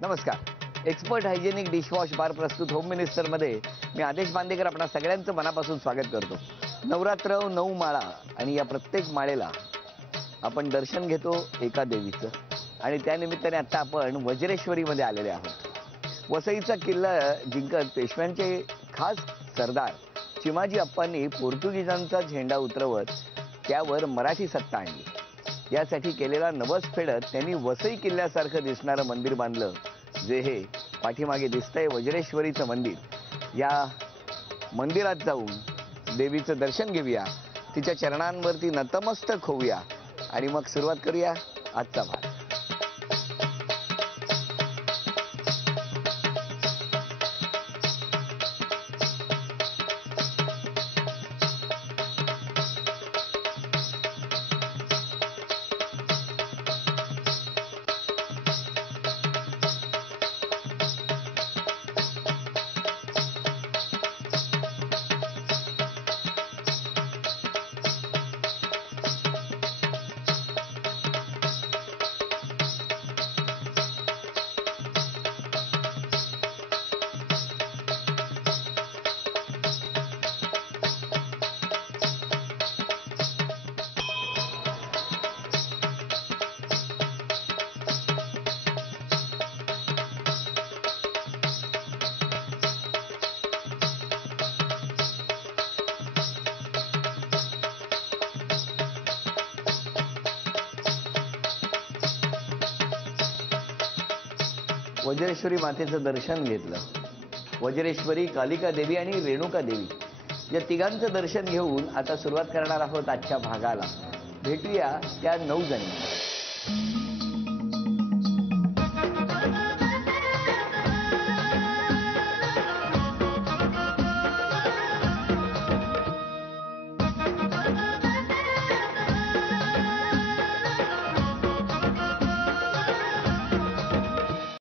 नमस्कार. Expert hygienic dishwash bar प्रस्तुत home minister मध्ये मी आदेश बांदेकर आपणा सगळ्यांचं मनापासून स्वागत करतो. नवरात्र 9 माळा आणि या प्रत्येक माळेला आपण दर्शन घेतो एका देवीचं आणि त्या निमित्ताने आता आपण वज्रेश्वरीमध्ये आलेले आहोत. वसईचा किल्ला जिंकत पेशव्यांचे खास सरदार चिमाजी अप्पांनी पोर्तुगीजांचा झेंडा उतरवत त्यावर मराठी सत्ता आणली. यासाठी केलेला नवस फेडत त्यांनी वसई किल्ल्यासारखं दिसणारं मंदिर बांधलं, जे हे पाठीमागे दिसतंय वज्रेश्वरीचं मंदिर. या मंदिरात जाऊन देवीचं दर्शन घेऊया, तिच्या चरणांवरती नतमस्तक होऊया आणि मग सुरुवात करूया आजचा भाग. वज्रेश्वरी मातेचं दर्शन घेतलं. वज्रेश्वरी, कालिका देवी आणि रेणुका देवी या तिघांचं दर्शन घेऊन आता सुरुवात करणार आहोत आजच्या भागाला. भेटूया त्या 9 जणी.